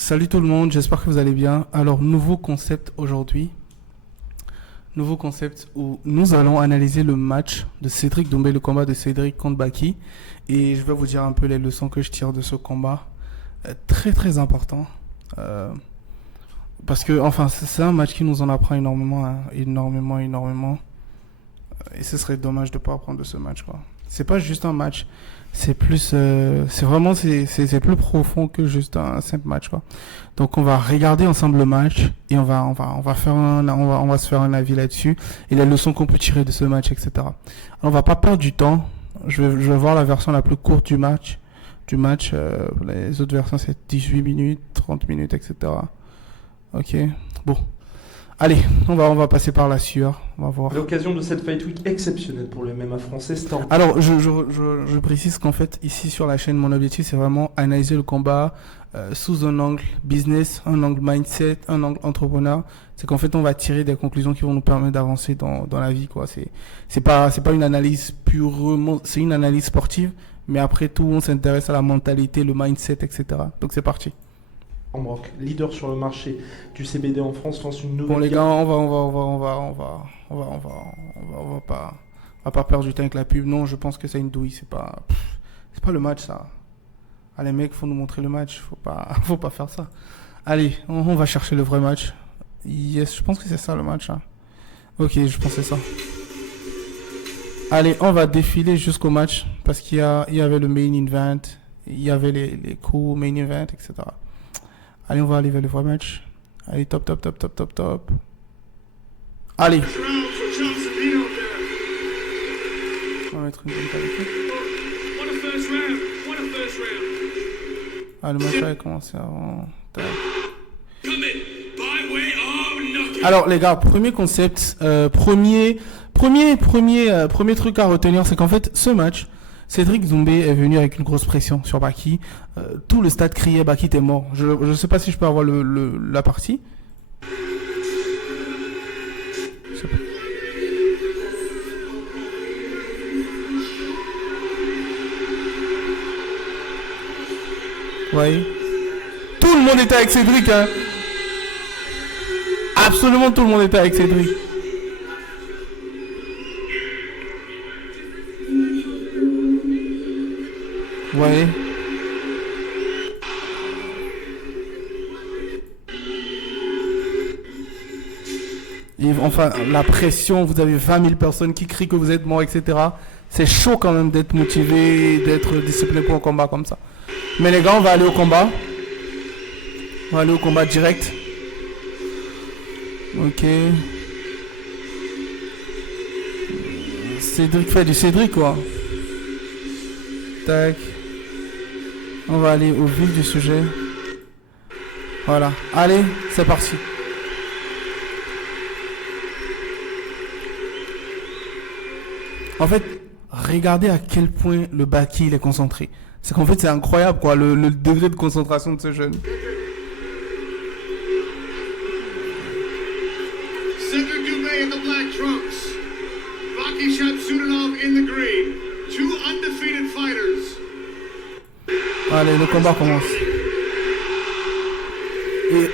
Salut tout le monde, j'espère que vous allez bien. Alors, nouveau concept aujourd'hui. Nouveau concept où nous allons analyser le match de Cédric Doumbé, le combat de Cédric contre Baki. Et je vais vous dire un peu les leçons que je tire de ce combat. Très très important. Parce que, enfin, c'est un match qui nous en apprend énormément, hein. Énormément. Et ce serait dommage de ne pas apprendre de ce match, quoi. C'est pas juste un match. C'est plus, c'est plus profond que juste un simple match, quoi. Donc on va regarder ensemble le match et on va se faire un avis là-dessus et les leçons qu'on peut tirer de ce match, etc. Alors, on va pas perdre du temps. Je vais voir la version la plus courte du match. Les autres versions c'est 18 minutes, 30 minutes, etc. Ok. Bon. Allez, on va passer par la sueur, on va voir. À l'occasion de cette Fight Week exceptionnelle pour le MMA français, c'est en... Alors, je précise qu'en fait, ici sur la chaîne, mon objectif, c'est vraiment analyser le combat sous un angle business, un angle mindset, un angle entrepreneur. C'est qu'en fait, on va tirer des conclusions qui vont nous permettre d'avancer dans la vie, quoi. C'est pas une analyse purement, c'est une analyse sportive, mais après tout, on s'intéresse à la mentalité, le mindset, etc. Donc, c'est parti. Ambrock, leader sur le marché du CBD en France, lance une nouvelle... Bon les gars, on va pas perdre du temps avec la pub. Non, je pense que c'est une douille, c'est pas le match ça. Ah les mecs, faut nous montrer le match, faut pas faire ça. Allez, on va chercher le vrai match. Yes, je pense que c'est ça le match, hein. Ok, je pensais ça. Allez, on va défiler jusqu'au match parce il y avait le main event, il y avait les coups main event, etc. Allez, on va aller vers le vrai match. Allez, top. Allez. On va mettre une bonne qualité. Ah, le match a commencé avant. Alors, les gars, premier concept, premier truc à retenir, c'est qu'en fait, ce match, Cédric Doumbé est venu avec une grosse pression sur Baki. Tout le stade criait Baki t'es mort. Je sais pas si je peux avoir la partie. Ouais. Tout le monde était avec Cédric, hein. Absolument tout le monde était avec Cédric. Ouais. Et enfin, la pression, vous avez 20 000 personnes qui crient que vous êtes mort, etc. C'est chaud quand même d'être motivé, d'être discipliné pour un combat comme ça. Mais les gars, on va aller au combat. On va aller au combat direct. Ok. Cédric fait du Cédric, quoi. Tac. On va aller au vif du sujet. Voilà. Allez, c'est parti. En fait, regardez à quel point le Baki il est concentré. C'est qu'en fait, c'est incroyable, quoi, le degré de concentration de ce jeune. Cédric Doumbé in the black trunks. Baki Shamsutinov in the green. Two undefeated fighters. Allez, le combat commence. Et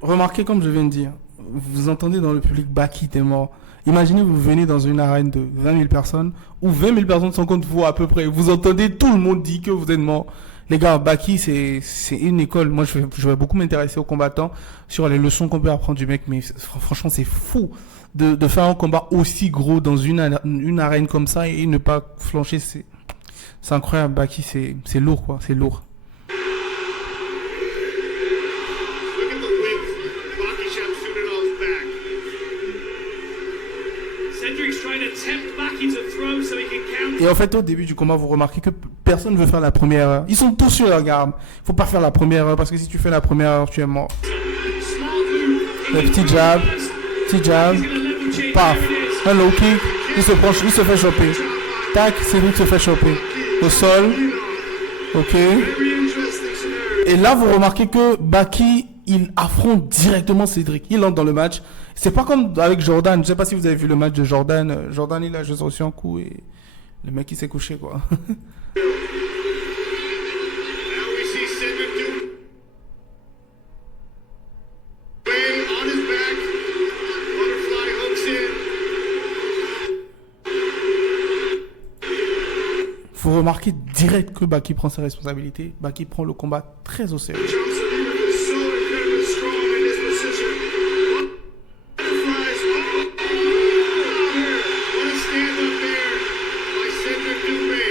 remarquez comme je viens de dire, vous entendez dans le public Baki t'es mort. Imaginez vous venez dans une arène de 20 000 personnes où 20 000 personnes sont contre vous à peu près. Vous entendez tout le monde dit que vous êtes mort. Les gars, Baki c'est une école. Moi je vais beaucoup m'intéresser aux combattants sur les leçons qu'on peut apprendre du mec. Mais franchement c'est fou de faire un combat aussi gros dans une arène comme ça et ne pas flancher. C'est incroyable. Baki c'est lourd, quoi. C'est lourd. Et en fait, au début du combat, vous remarquez que personne ne veut faire la première heure. Ils sont tous sur leur garde. Faut pas faire la première heure parce que si tu fais la première heure, tu es mort. Le petit jab, paf, un low kick, il se fait choper. Tac, Cédric se fait choper. Au sol, ok. Et là, vous remarquez que Baki, il affronte directement Cédric. Il entre dans le match. C'est pas comme avec Jordan. Je sais pas si vous avez vu le match de Jordan. Jordan, il a juste reçu un coup et le mec, il s'est couché, quoi. vous remarquez direct que Baki prend ses responsabilités. Baki prend le combat très au sérieux. Jumps the limit is so incredibly strong in this position. Butterflies. What a stand up there by Cedric Doumbé.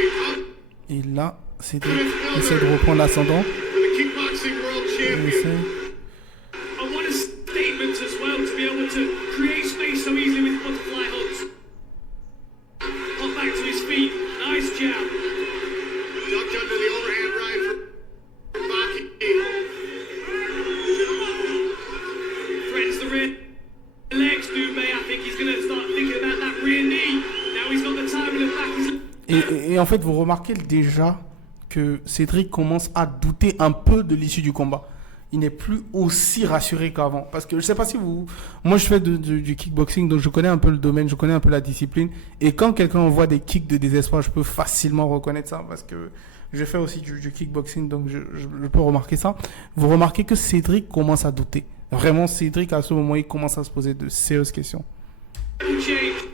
Et là, Cédric essaie de reprendre l'ascendant. For the kickboxing world Il champion. essaie. And what a statement as well to be able to create space so easily with butterfly hooks. Hop back to his feet. Nice jab. Ducked under the overhand right for Baki. Threatens the rear legs, Doumbé. I think he's going to start thinking about that rear knee. Now he's got the timing of back. Et en fait, vous remarquez déjà que Cédric commence à douter un peu de l'issue du combat. Il n'est plus aussi rassuré qu'avant. Parce que je sais pas si vous... Moi, je fais du kickboxing, donc je connais un peu le domaine, je connais un peu la discipline. Et quand quelqu'un envoie des kicks de désespoir, je peux facilement reconnaître ça. Parce que je fais aussi du kickboxing, donc je peux remarquer ça. Vous remarquez que Cédric commence à douter. Vraiment, Cédric, à ce moment, il commence à se poser de sérieuses questions. Change.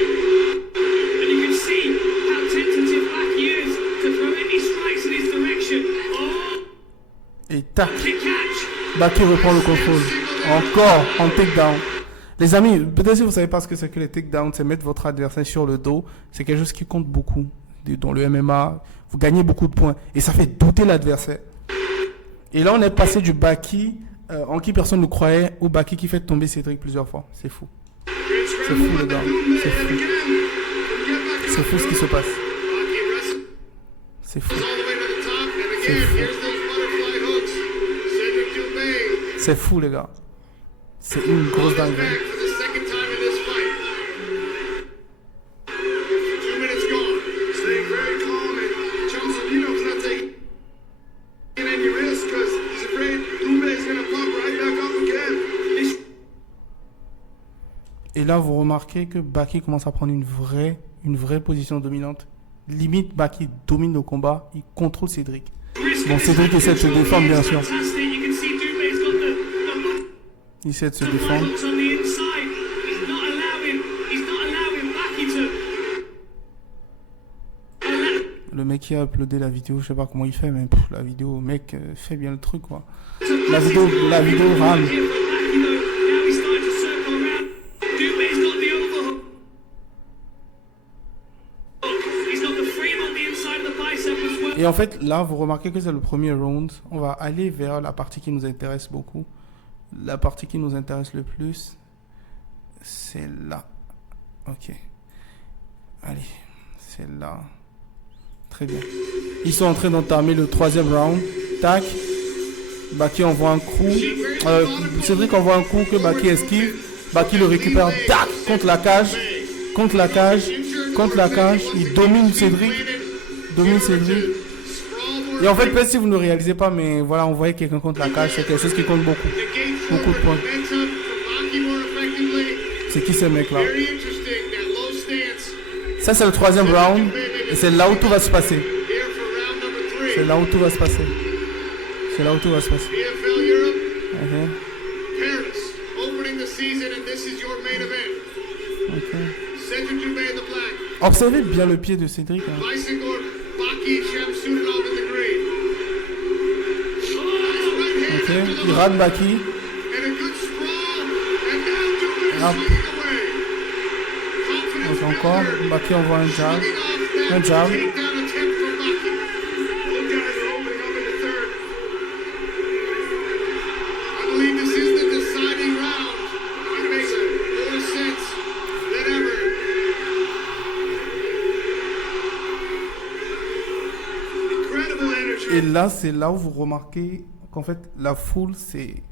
And you can see how tentative Baki is to throw any strikes in his direction. Oh, Et tac, kick catch. Baki reprend le contrôle. Encore en takedown. Les amis, peut-être si vous ne savez pas ce que c'est que les takedowns, c'est mettre votre adversaire sur le dos. C'est quelque chose qui compte beaucoup. Dans le MMA, vous gagnez beaucoup de points. Et ça fait douter l'adversaire. Et là, on est passé du Baki, en qui personne ne croyait, au Baki qui fait tomber Cédric plusieurs fois. C'est fou. C'est fou, les gars. C'est fou. C'est fou ce qui se passe. Baki wrestles C'est fou. all the way to the top. And C'est again, fou. here's those butterfly hooks. Cedric Doumbé. C'est fou, les gars. C'est une grosse Back dinguerie. for the second time in this fight. 2 minutes gone. Staying very calm and Chomsonino's not taking any risk because he's afraid Doumbé's going to pump right back up again. Et là, vous remarquez que Baki commence à prendre une vraie position dominante. Limite, Baki domine le combat. Il contrôle Cédric. Bon, Cédric essaie de se défendre, bien sûr. Fantastic. You can see Doumbé's got the Il essaie de se butterfly défendre. hooks on the inside. He's not allowing Baki to. Le mec qui a uploadé la vidéo, je sais pas comment il fait, mais la vidéo, mec, fait bien le truc, quoi. La vidéo rame. Here for Baki though. Now he's starting to circle around. Doumbé's got the overhook. He's got the frame on the inside of the bicep as well. Et en fait, là, vous remarquez que c'est le premier round. On va aller vers la partie qui nous intéresse beaucoup. La partie qui nous intéresse le plus, c'est là. Ok. Allez, c'est là. Très bien. Ils sont en train d'entamer le troisième round. Tac. Baki envoie un coup. Cédric envoie un coup que Baki esquive. Baki le récupère. Tac. Contre la cage. Contre la cage. Contre la cage. Il domine Cédric. Domine Cédric. Et en fait, peut-être si vous ne le réalisez pas, mais voilà, on voyait quelqu'un contre la cage. C'est quelque chose qui compte beaucoup. Beaucoup de points. C'est qui ce mec-là? Very interesting, that low stance Ça, c'est le troisième round. Et c'est là où tout va se passer. here for round number 3. C'est là où tout va se passer. C'est là où tout va se passer. PFL Europe, Ok. Paris, opening the season, and this is your main event. Ok. Cedric Doumbé in the black. Observez bien le pied de Cédric. Hein. Bicycle, Baki Shamsulinov in the green. Nice right hand Ok. after the Il rate Baki. and a good sprawl, and now Doumbé Hop. swinging away. Confidence Donc encore. builder. Baki envoie un jab. Swinging off Un that jab. takedown attempt from Baki. Both guys are opening up in the third. I believe this is the deciding round. It makes more sense than ever. Incredible energy. Et là, c'est là où vous remarquez qu'en fait, la foule, c'est...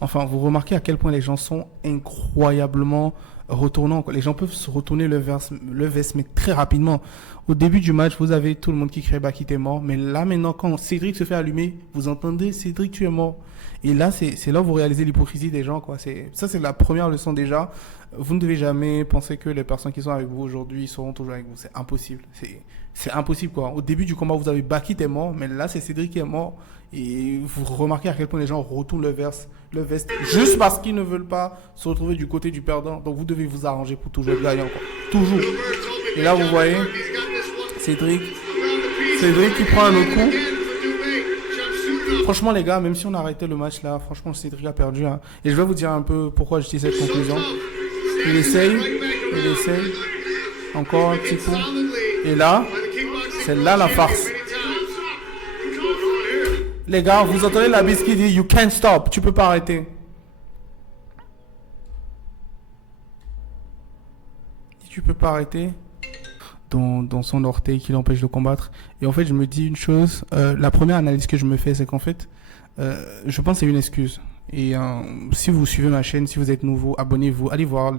Enfin, vous remarquez à quel point les gens sont incroyablement retournants, quoi. Les gens peuvent se retourner le veste, mais très rapidement. Au début du match, vous avez tout le monde qui crie Baki t'es mort. Mais là, maintenant, quand Cédric se fait allumer, vous entendez Cédric, tu es mort. Et là, c'est là où vous réalisez l'hypocrisie des gens, quoi. Ça, c'est la première leçon déjà. Vous ne devez jamais penser que les personnes qui sont avec vous aujourd'hui seront toujours avec vous. C'est impossible. C'est impossible, quoi. Au début du combat, vous avez Baki t'es mort, mais là, c'est Cédric qui est mort. Et vous remarquez à quel point les gens retournent le veste juste parce qu'ils ne veulent pas se retrouver du côté du perdant. Donc, vous devez devez vous arranger pour toujours être gagnant, quoi. Toujours. Et là, vous voyez, Cédric qui prend un autre coup. Franchement, les gars, même si on a arrêté le match là, franchement, Cédric a perdu. Hein. Et je vais vous dire un peu pourquoi je dis cette conclusion. Il essaye. Encore un petit coup. Et là, c'est là la farce. Les gars, vous entendez la bise qui dit You can't stop. Tu peux pas arrêter. Tu peux pas arrêter. Dans son orteil qui l'empêche de combattre. Et en fait, je me dis une chose. La première analyse que je me fais, c'est qu'en fait, je pense que c'est une excuse. Et si vous suivez ma chaîne, si vous êtes nouveau, abonnez-vous. Allez voir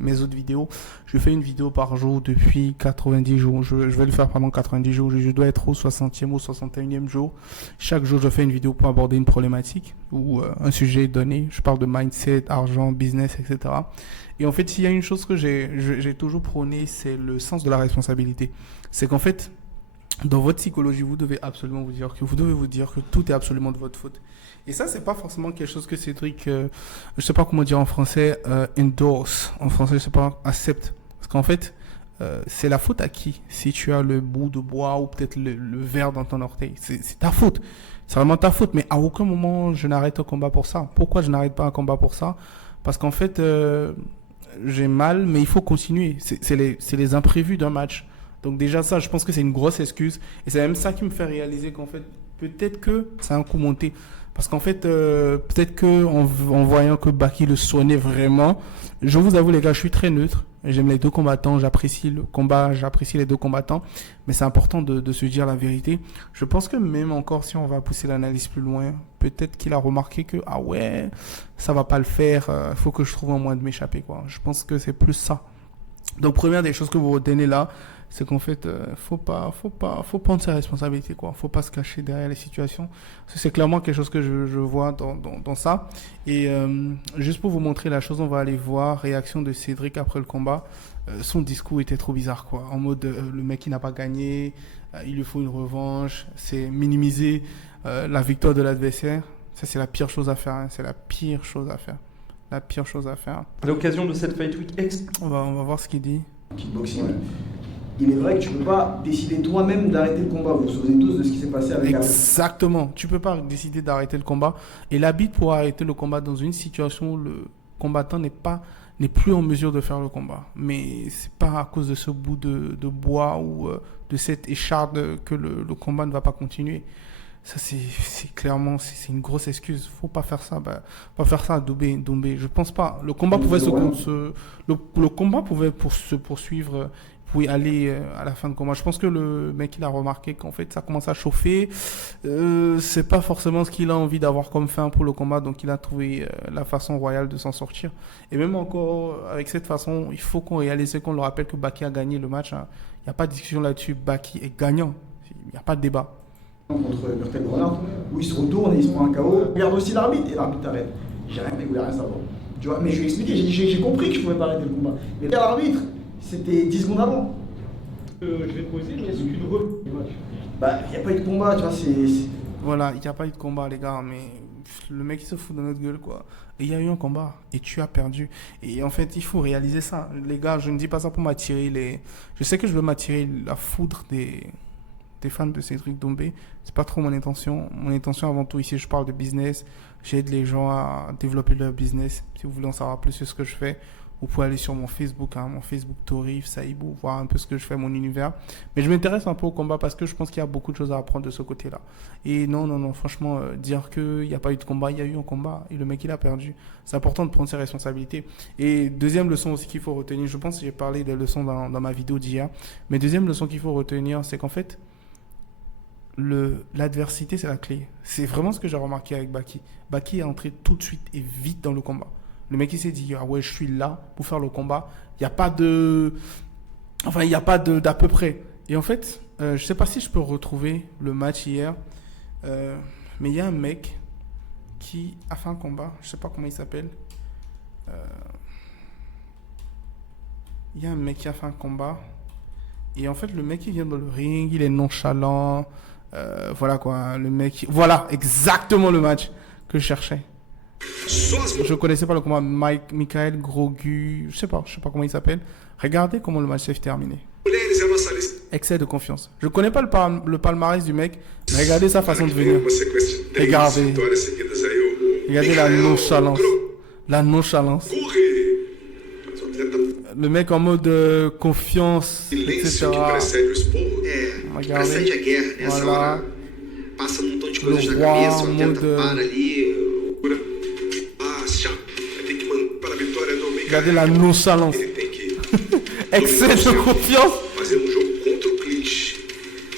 mes autres vidéos. Je fais une vidéo par jour depuis 90 jours. Je vais le faire pendant 90 jours. Je dois être au 60e ou 61e jour. Chaque jour, je fais une vidéo pour aborder une problématique ou un sujet donné. Je parle de mindset, argent, business, etc. Et en fait, s'il y a une chose que j'ai toujours prôné, c'est le sens de la responsabilité. C'est qu'en fait, dans votre psychologie, vous devez vous dire que tout est absolument de votre faute. Et ça, c'est pas forcément quelque chose que Cédric, je sais pas comment dire en français, endorse. En français, je sais pas, accepte. Parce qu'en fait, c'est la faute à qui? Si tu as le bout de bois ou peut-être le verre dans ton orteil, c'est ta faute. C'est vraiment ta faute. Mais à aucun moment, je n'arrête un combat pour ça. Pourquoi je n'arrête pas un combat pour ça? Parce qu'en fait, j'ai mal, mais il faut continuer. C'est les imprévus d'un match. Donc déjà ça, je pense que c'est une grosse excuse. Et c'est même ça qui me fait réaliser qu'en fait, peut-être que c'est un coup monté. Parce qu'en fait, peut-être qu'en voyant que Baki le sonnait vraiment, je vous avoue les gars, je suis très neutre. J'aime les deux combattants, j'apprécie le combat, j'apprécie les deux combattants. Mais c'est important de se dire la vérité. Je pense que même encore si on va pousser l'analyse plus loin, peut-être qu'il a remarqué que, ah ouais, ça va pas le faire, il faut que je trouve un moyen de m'échapper, quoi. Je pense que c'est plus ça. Donc première des choses que vous retenez là, c'est qu'en fait, faut prendre ses responsabilités, quoi. Faut pas se cacher derrière les situations. C'est clairement quelque chose que je vois dans ça. Et juste pour vous montrer la chose, on va aller voir réaction de Cédric après le combat. Son discours était trop bizarre, quoi. En mode, le mec qui n'a pas gagné, il lui faut une revanche, c'est minimiser la victoire de l'adversaire. Ça, c'est la pire chose à faire. Hein. C'est la pire chose à faire. La pire chose à faire. À l'occasion de cette Fight Week on va voir ce qu'il dit. Kickboxing. Il est vrai que tu ne peux pas décider toi-même d'arrêter le combat. Vous vous souvenez tous de ce qui s'est passé avec Exactement. Tu ne peux pas décider d'arrêter le combat. Et l'arbitre pourra arrêter le combat dans une situation où le combattant n'est plus en mesure de faire le combat. Mais ce n'est pas à cause de ce bout de bois ou de cette écharde que le combat ne va pas continuer. Ça, c'est clairement, c'est une grosse excuse. Faut pas faire ça. Pas faire ça à Doumbé. Je pense pas. Le combat pouvait le combat pouvait se poursuivre. Pouvait aller à la fin de combat. Je pense que le mec, il a remarqué qu'en fait, ça commence à chauffer. C'est pas forcément ce qu'il a envie d'avoir comme fin pour le combat. Donc, il a trouvé la façon royale de s'en sortir. Et même encore, avec cette façon, il faut qu'on réalise, qu'on le rappelle que Baki a gagné le match. Hein. Il n'y a pas de discussion là-dessus. Baki est gagnant. Il n'y a pas de débat. Contre Bertel Bronard, où il se retourne et il se prend un KO. Regarde aussi l'arbitre et l'arbitre t'arrête. J'ai rien fait, rien savoir. Tu vois, mais je lui ai expliqué, j'ai compris que je pouvais pas arrêter le combat. Mais regarde l'arbitre, c'était 10 secondes avant. Je vais te poser, qu'est-ce qu'une revanche du match? Bah, il n'y a pas eu de combat, tu vois, Voilà, il n'y a pas eu de combat, les gars, mais le mec, il se fout de notre gueule, quoi. Et il y a eu un combat, et tu as perdu. Et en fait, il faut réaliser ça. Les gars, je ne dis pas ça pour m'attirer Je sais que je veux m'attirer la foudre des fans de Cédric Doumbé. C'est pas trop mon intention. Mon intention avant tout ici, je parle de business. J'aide les gens à développer leur business. Si vous voulez en savoir plus sur ce que je fais, vous pouvez aller sur mon Facebook, mon Facebook Torif, Saïbou, voir un peu ce que je fais, mon univers. Mais je m'intéresse un peu au combat parce que je pense qu'il y a beaucoup de choses à apprendre de ce côté-là. Et non, franchement, dire qu'il n'y a pas eu de combat, il y a eu un combat et le mec, il a perdu. C'est important de prendre ses responsabilités. Et deuxième leçon aussi qu'il faut retenir, je pense que j'ai parlé des leçons dans ma vidéo d'hier, mais deuxième leçon qu'il faut retenir, c'est qu'en fait, l'adversité, c'est la clé. C'est vraiment ce que j'ai remarqué avec Baki. Baki est entré tout de suite et vite dans le combat. Le mec, il s'est dit, ah ouais, je suis là pour faire le combat. Il n'y a pas d'à peu près. Et en fait, je ne sais pas si je peux retrouver le match hier, mais il y a un mec qui a fait un combat. Je ne sais pas comment il s'appelle. Il y a un mec qui a fait un combat. Et en fait, le mec, il vient dans le ring, il est nonchalant. Voilà quoi, le mec... Voilà, exactement le match que je cherchais. Só as Je connaissais pas le combat Michael Grogu, je sais pas comment il s'appelle. Regardez comment le match s'est terminé. mulheres é a nossa lista. Excès de confiance. Je connais pas le palmarès du mec, mais regardez sa façon de venir. Uma sequência de 3 Regardez. vitórias seguidas aí. O Regardez la Michael nonchalance. La nonchalance. Corre. Faz um atleta Le mec en mode confiance, silêncio etc. que precede o esporro. Regardez. Precede a guerra, nessa Voilà. hora passa um montão de coisas Le na cabeça, roi, o atleta mode- para ali. Loucura. Ah, chá. Vai ter que mandar para a vitória do Michael. Regardez la nonchalance. Ele tem que Excès de confiance. fazer um jogo contra o clinch.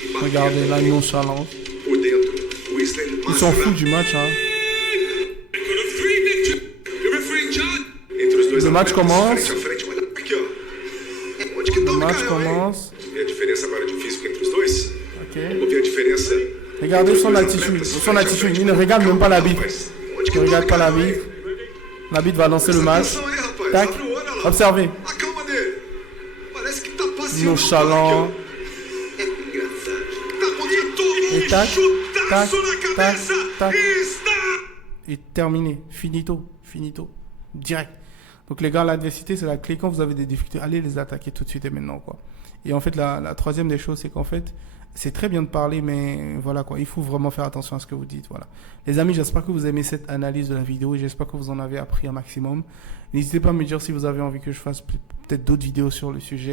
E bater Regardez la nonchalance. por dentro. O Island Ils s'en foutent du match. Hein. Entre os dois Le match atletas, commence. frente a frente. Olha aqui, ó. Onde que tá Le o match Michael, hein? commence. Vamos ver a diferença agora de físico entre os dois. Ok. Vamos ver a diferença. Regardez entre os son dois attitude. atletas, Son frente a attitude. frente. Il ne regarde même pas l'arbitre. Rapaz, onde Il que ne tá o regarde pas Michael, l'arbitre. hein? L'arbitre va lancer le Presta match. atenção aí, rapaz. Tac. Abre o olho, olha lá. Observez. A calma dele. Parece que tá passeando. Nonchalant. É engraçado. Tá acontecendo todo Et tac, chutaço na tac, cabeça. tac, tac. E está. Et terminé. Finito. Finito. Direct. Donc les gars, l'adversité, c'est la clé. Quand vous avez des difficultés, allez les attaquer tout de suite et maintenant, quoi. Et en fait, la troisième des choses, c'est qu'en fait, c'est très bien de parler, mais voilà, quoi. Il faut vraiment faire attention à ce que vous dites, voilà. Les amis, j'espère que vous aimez cette analyse de la vidéo et j'espère que vous en avez appris un maximum. N'hésitez pas à me dire si vous avez envie que je fasse peut-être d'autres vidéos sur le sujet.